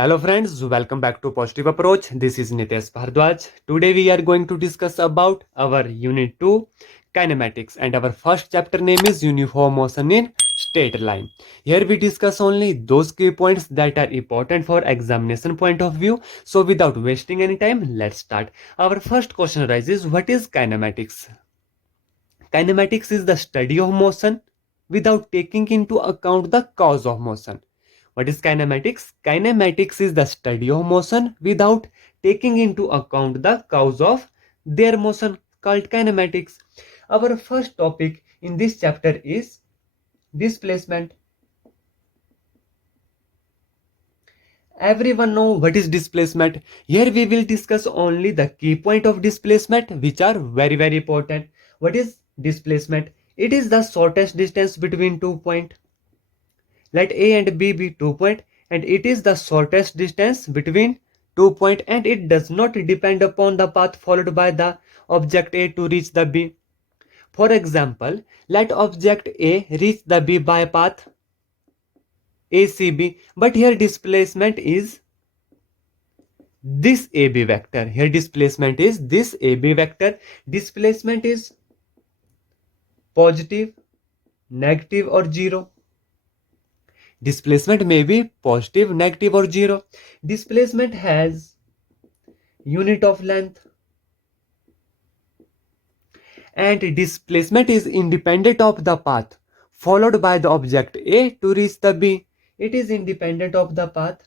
Hello friends, welcome back to Positive Approach. This is Nitesh Bhardwaj. Today we are going to discuss about our Unit 2 Kinematics and our first chapter name is Uniform Motion in Straight Line. Here we discuss only those key points that are important for examination point of view. So without wasting any time, let's start. Our first question arises, what is kinematics? Kinematics is the study of motion without taking into account the cause of motion. What is kinematics? Kinematics is the study of motion without taking into account the cause of their motion, called kinematics. Our first topic in this chapter is displacement. Everyone know what is displacement. Here we will discuss only the key point of displacement which are very important. What is displacement? It is the shortest distance between 2 points. Let A and B be 2 points and it is the shortest distance between 2 points and it does not depend upon the path followed by the object A to reach the B. For example, let object A reach the B by path ACB, but here displacement is this AB vector. Here displacement is this AB vector. Displacement is positive, negative or zero. Displacement may be positive, negative or zero. Displacement has unit of length and displacement is independent of the path followed by the object A to reach the B. It is independent of the path.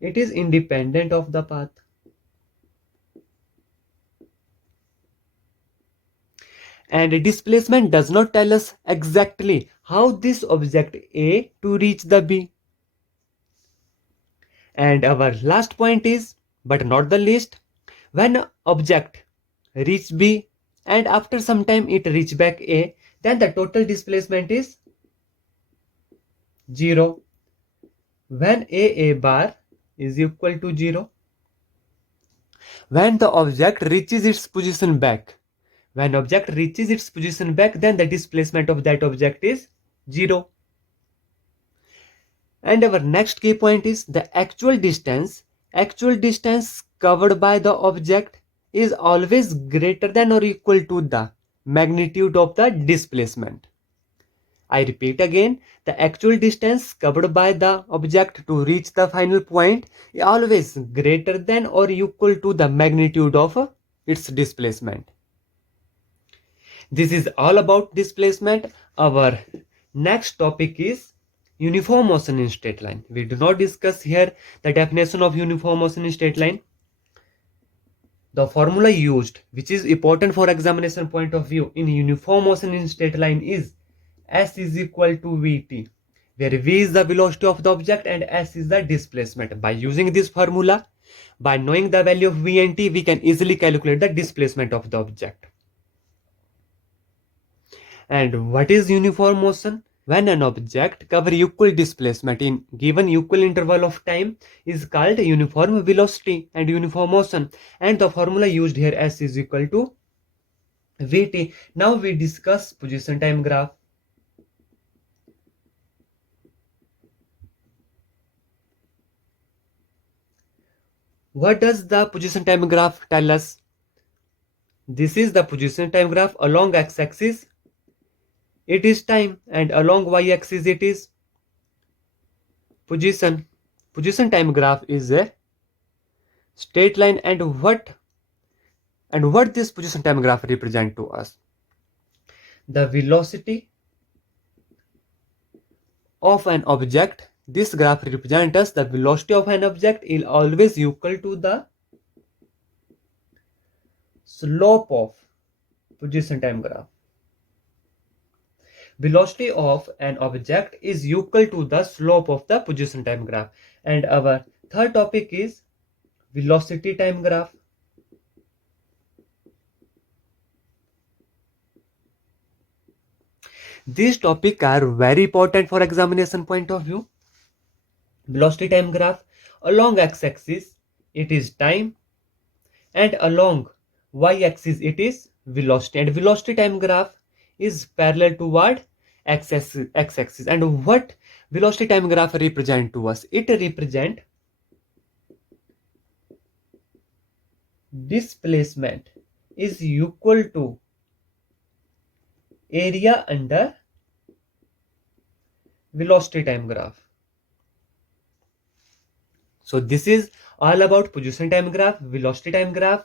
It is independent of the path. And displacement does not tell us exactly how this object A to reach the B. And our last point is, but not the least, when object reach B and after some time it reach back A, then the total displacement is 0. When A bar is equal to 0, when the object reaches its position back, when object reaches its position back, then the displacement of that object is 0. And our next key point is the actual distance. Actual distance covered by the object is always greater than or equal to the magnitude of the displacement. I repeat again, the actual distance covered by the object to reach the final point is always greater than or equal to the magnitude of its displacement. This is all about displacement. Our next topic is uniform motion in straight line. We do not discuss here the definition of uniform motion in straight line. The formula used, which is important for examination point of view in uniform motion in straight line, is S is equal to Vt, where V is the velocity of the object and S is the displacement. By using this formula, by knowing the value of V and T, we can easily calculate the displacement of the object. And what is uniform motion? When an object cover equal displacement in given equal interval of time is called uniform velocity and uniform motion. And the formula used here, S is equal to Vt. Now we discuss position time graph. What does the position time graph tell us? This is the position time graph. Along x-axis it is time and along y-axis it is position. Position time graph is a straight line, and what this position time graph represent to us? The velocity of an object. This graph represents us the velocity of an object is always equal to the slope of position time graph. Velocity of an object is equal to the slope of the position time graph. And our third topic is velocity time graph. These topics are very important for examination point of view. Velocity time graph, along x-axis it is time and along y-axis it is velocity, and velocity time graph is parallel toward x-axis. And what velocity time graph represent to us? It represent displacement is equal to area under velocity time graph. So this is all about position time graph, velocity time graph.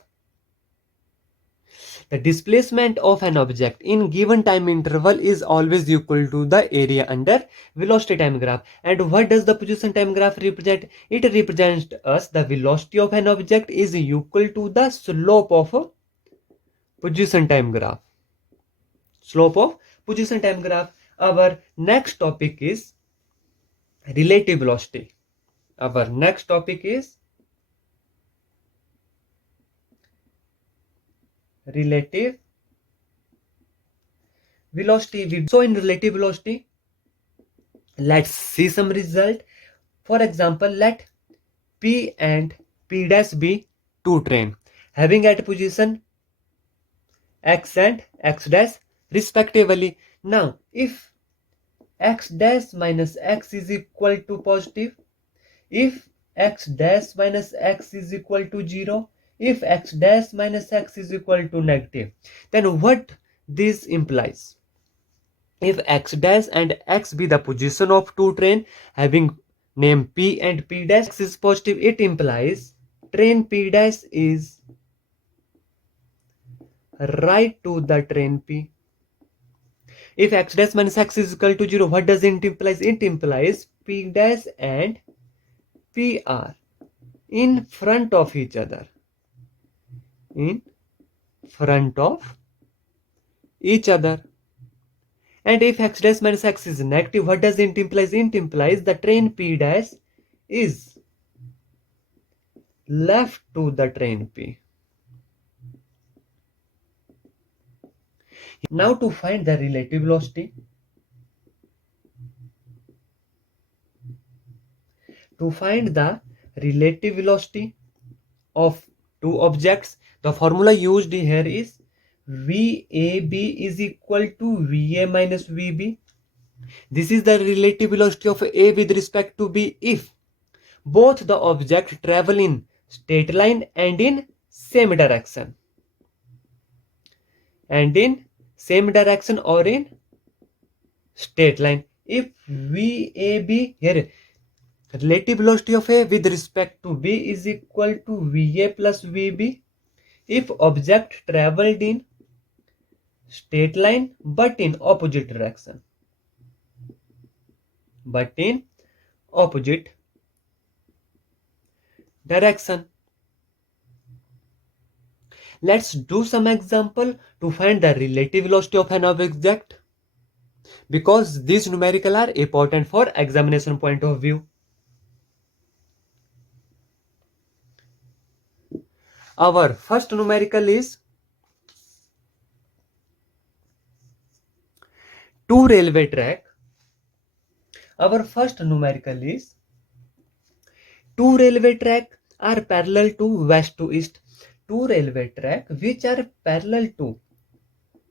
The displacement of an object in given time interval is always equal to the area under velocity time graph. And what does the position time graph represent? It represents us the velocity of an object is equal to the slope of a position time graph. Slope of position time graph. Our next topic is relative velocity. Our next topic is relative velocity. So in relative velocity, let's see some result. For example, let P and P dash be two train having at position x and x dash respectively. Now, if x dash minus x is equal to positive, if x dash minus x is equal to 0, if x dash minus x is equal to negative, then what this implies? If x dash and x be the position of two train having name P and P dash, x is positive, it implies train P dash is right to the train P. If x dash minus x is equal to 0, what does it imply? It implies P dash and P are in front of each other. In front of each other. And if x dash minus x is negative, what does it imply? It implies the train P dash is left to the train P. Now to find the relative velocity. To find the relative velocity of two objects, the formula used here is VAB is equal to VA minus VB. This is the relative velocity of A with respect to B if both the objects travel in straight line and in same direction. And in same direction or in straight line. If VAB here, relative velocity of A with respect to B is equal to VA plus VB if object traveled in straight line but in opposite direction. But in opposite direction. Let's do some example to find the relative velocity of an object because these numerical are important for examination point of view. Our first numerical is two railway track. Our first numerical is two railway track are parallel to west to east. Two railway track which are parallel to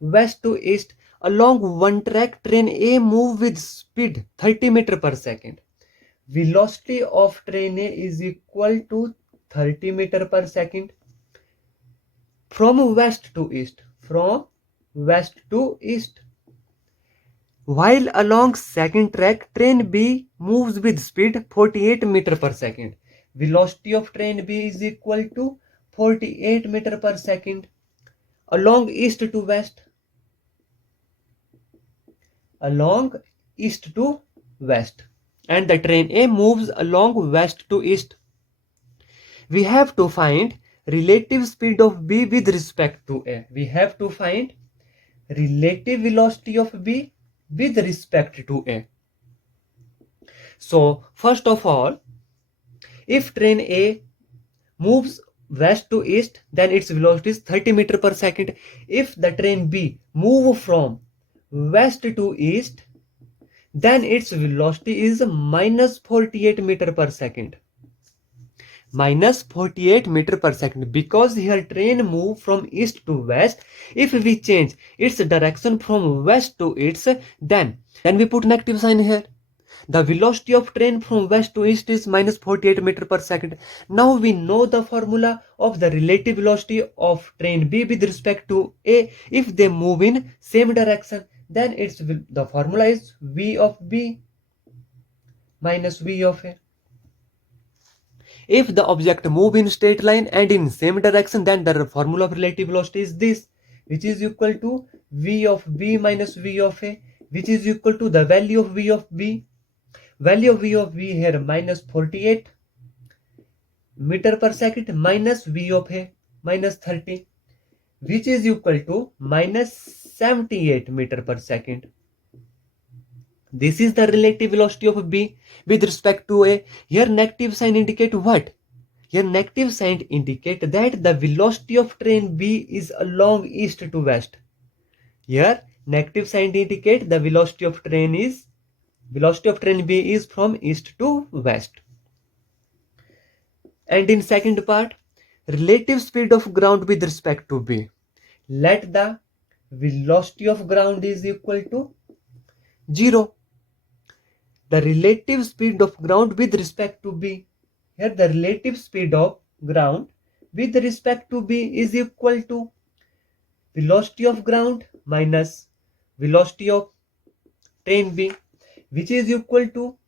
west to east. Along one track, train A move with speed 30 meter per second. Velocity of train A is equal to 30 meter per second. From west to east. From west to east. While along second track, train B moves with speed 48 meter per second. Velocity of train B is equal to 48 meter per second. Along east to west. Along east to west. And the train A moves along west to east. We have to find relative speed of B with respect to A. We have to find relative velocity of B with respect to A. So first of all, if train A moves west to east, then its velocity is 30 meter per second. If the train B move from west to east, then its velocity is minus 48 meter per second. Minus 48 meter per second because here train move from east to west. If we change its direction from west to east, then we put negative sign here. The velocity of train from west to east is minus 48 meter per second. Now we know the formula of the relative velocity of train B with respect to A. If they move in same direction, then the formula is V of B minus V of A. If the object move in straight line and in same direction, then the formula of relative velocity is this, which is equal to V of B minus V of A, which is equal to the value of V of B. Value of V of B here minus 48 meter per second minus V of A minus 30, which is equal to minus 78 meter per second. This is the relative velocity of B with respect to A. Here negative sign indicate what? Here negative sign indicate that the velocity of train B is along east to west. Here negative sign indicate the velocity of train B is from east to west. And in second part, relative speed of ground with respect to B. Let the velocity of ground is equal to 0. The relative speed of ground with respect to B. Here the relative speed of ground with respect to B is equal to velocity of ground minus velocity of train B, which is equal to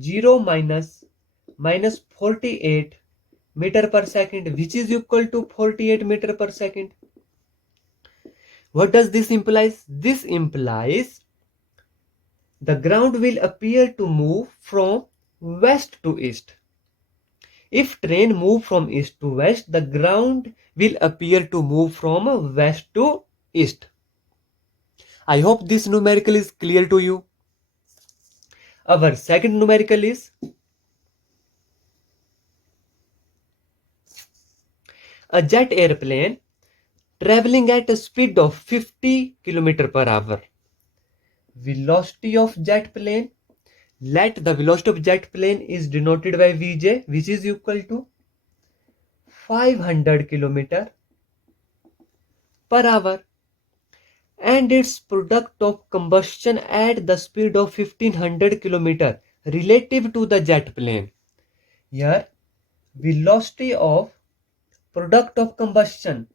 0 minus 48 meter per second, which is equal to 48 meter per second. What does this implies? This implies the ground will appear to move from west to east. If train move from east to west, the ground will appear to move from west to east. I hope this numerical is clear to you. Our second numerical is a jet airplane traveling at a speed of 50 km per hour. Velocity of jet plane. Let the velocity of jet plane is denoted by Vj, which is equal to 500 km per hour, and its product of combustion at the speed of 1500 km relative to the jet plane. Here velocity of product of combustion,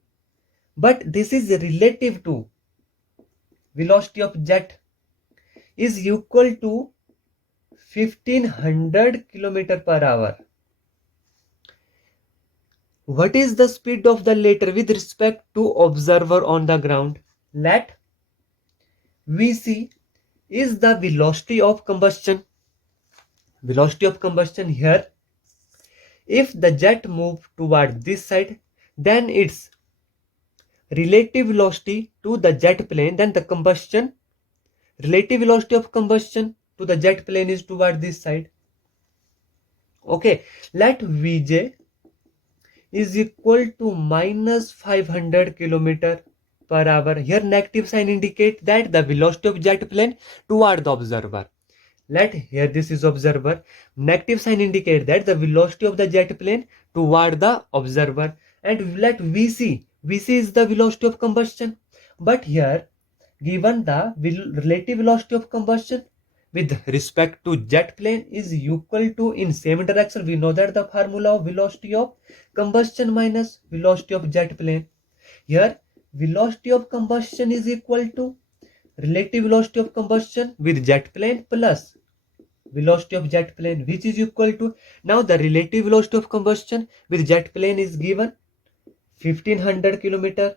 but this is relative to velocity of jet, is equal to 1500 km per hour. What is the speed of the latter with respect to observer on the ground? Let Vc is the velocity of combustion. Velocity of combustion here. If the jet move toward this side, then its relative velocity to the jet plane, then the combustion relative velocity of combustion to the jet plane is toward this side. Okay, let Vj is equal to minus 500 km per hour. Here negative sign indicate that the velocity of jet plane toward the observer. Let here this is observer. Negative sign indicate that the velocity of the jet plane toward the observer. And let Vc is the velocity of combustion. But here given the relative velocity of combustion with respect to jet plane is equal to in same direction, we know that the formula of velocity of combustion minus velocity of jet plane. Here velocity of combustion is equal to relative velocity of combustion with jet plane plus velocity of jet plane, which is equal to, now the relative velocity of combustion with jet plane is given 1500 km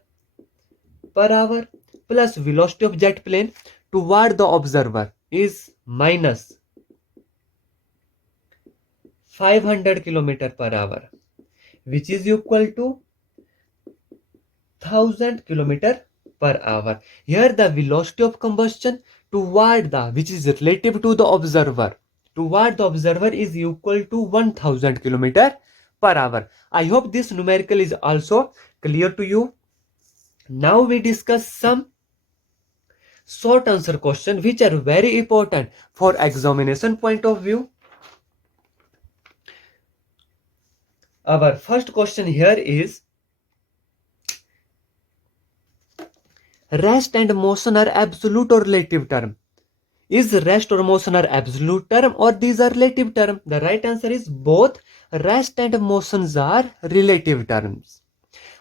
per hour plus velocity of jet plane toward the observer is minus 500 km per hour, which is equal to 1000 km per hour. Here the velocity of combustion toward the, which is relative to the observer, toward the observer is equal to 1000 km per hour. I hope this numerical is also clear to you. Now we discuss some short answer questions which are very important for examination point of view. Our first question here is, rest and motion are absolute or relative term. Is rest or motion are absolute term or these are relative term? The right answer is both rest and motions are relative terms.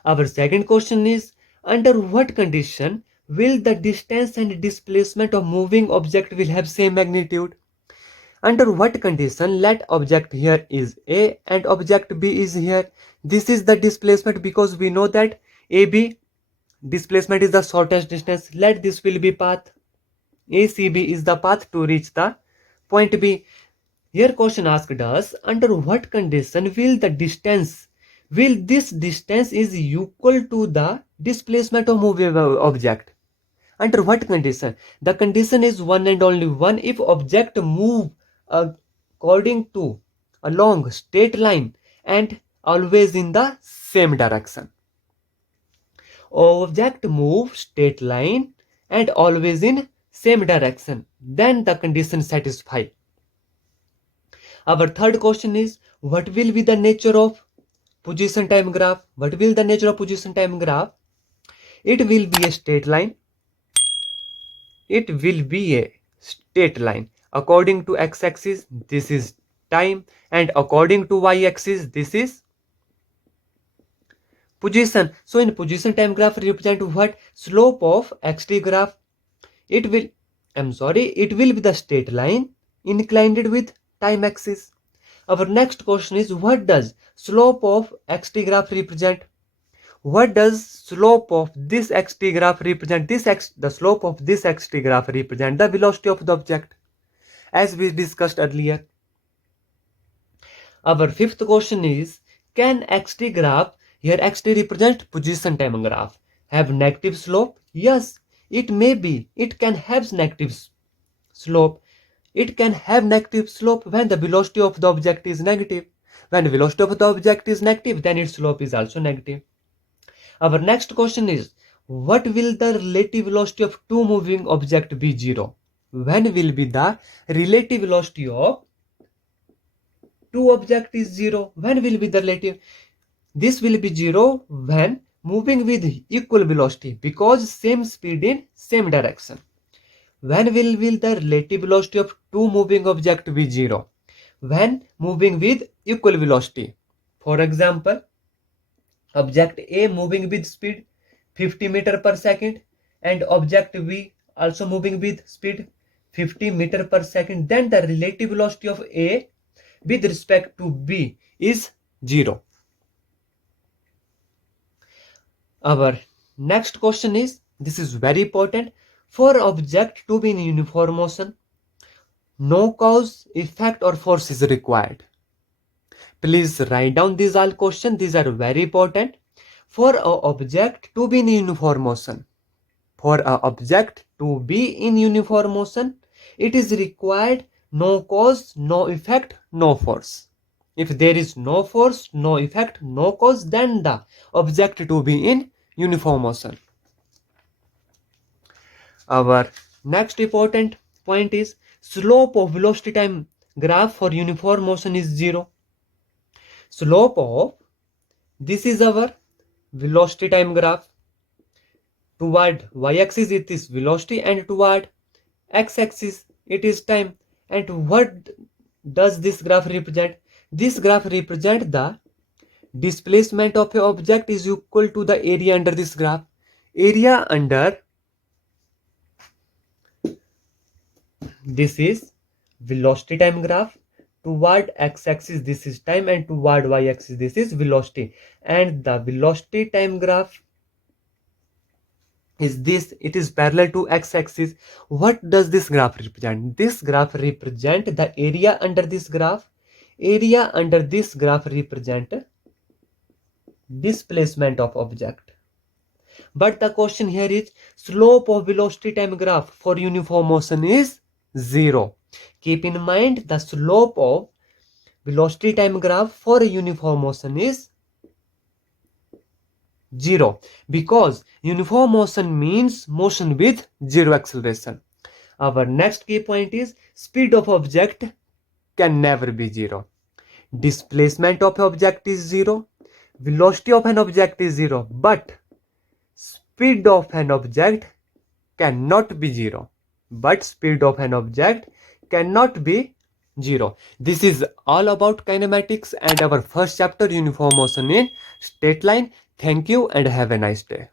Our second question is, under what condition will the distance and displacement of moving object will have same magnitude? Under what condition, let object here is A and object B is here. This is the displacement because we know that AB displacement is the shortest distance. Let this will be path. ACB is the path to reach the point B. Here question asked us, under what condition will this distance is equal to the displacement of moving object? Under what condition? The condition is one and only one, if object move according to a long straight line and always in the same direction. Object move straight line and always in same direction, then the condition satisfy. Our third question is, what will be the nature of position time graph? What will the nature of position time graph? It will be a straight line. It will be a straight line. According to x-axis, this is time, and according to y-axis, this is position. So in position time graph represent what? Slope of xt graph. It will be the straight line inclined with time axis. Our next question is, what does slope of xt graph represent? What does slope of this xt graph represent? The slope of this xt graph represent the velocity of the object, as we discussed earlier. Our fifth question is, can xt graph, here xt represent position time graph, have negative slope? Yes, it may be. It can have negative slope. It can have negative slope when the velocity of the object is negative. When velocity of the object is negative, then its slope is also negative. Our next question is, what will the relative velocity of two moving object be? 0. When will be the relative velocity of two object is 0? When will be the relative? This will be 0 when moving with equal velocity, because same speed in same direction. When will the relative velocity of two moving object be 0? When moving with equal velocity. For example, object A moving with speed 50 meter per second and object B also moving with speed 50 meter per second, then the relative velocity of A with respect to B is 0. Our next question is, this is very important, for object to be in uniform motion, no cause, effect or force is required. Please write down these all questions. These are very important. For an object to be in uniform motion, it is required no cause, no effect, no force. If there is no force, no effect, no cause, then the object to be in uniform motion. Our next important point is, slope of velocity time graph for uniform motion is 0. Slope of, this is our velocity time graph. Toward y-axis it is velocity and toward x-axis it is time. And what does this graph represent? This graph represents the displacement of an object is equal to the area under this graph. Area under this is velocity time graph. Toward x-axis this is time and toward y-axis this is velocity. And the velocity time graph is this, it is parallel to x-axis. What does this graph represent? This graph represent the area under this graph. Area under this graph represent displacement of object. But the question here is, slope of velocity time graph for uniform motion is 0. Keep in mind, the slope of velocity time graph for a uniform motion is 0, because uniform motion means motion with 0 acceleration. Our next key point is, speed of object can never be 0. Displacement of object is 0. Velocity of an object is 0. But speed of an object cannot be 0. but speed of an object cannot be zero. This is all about kinematics and our first chapter uniform motion in straight line. Thank you and have a nice day.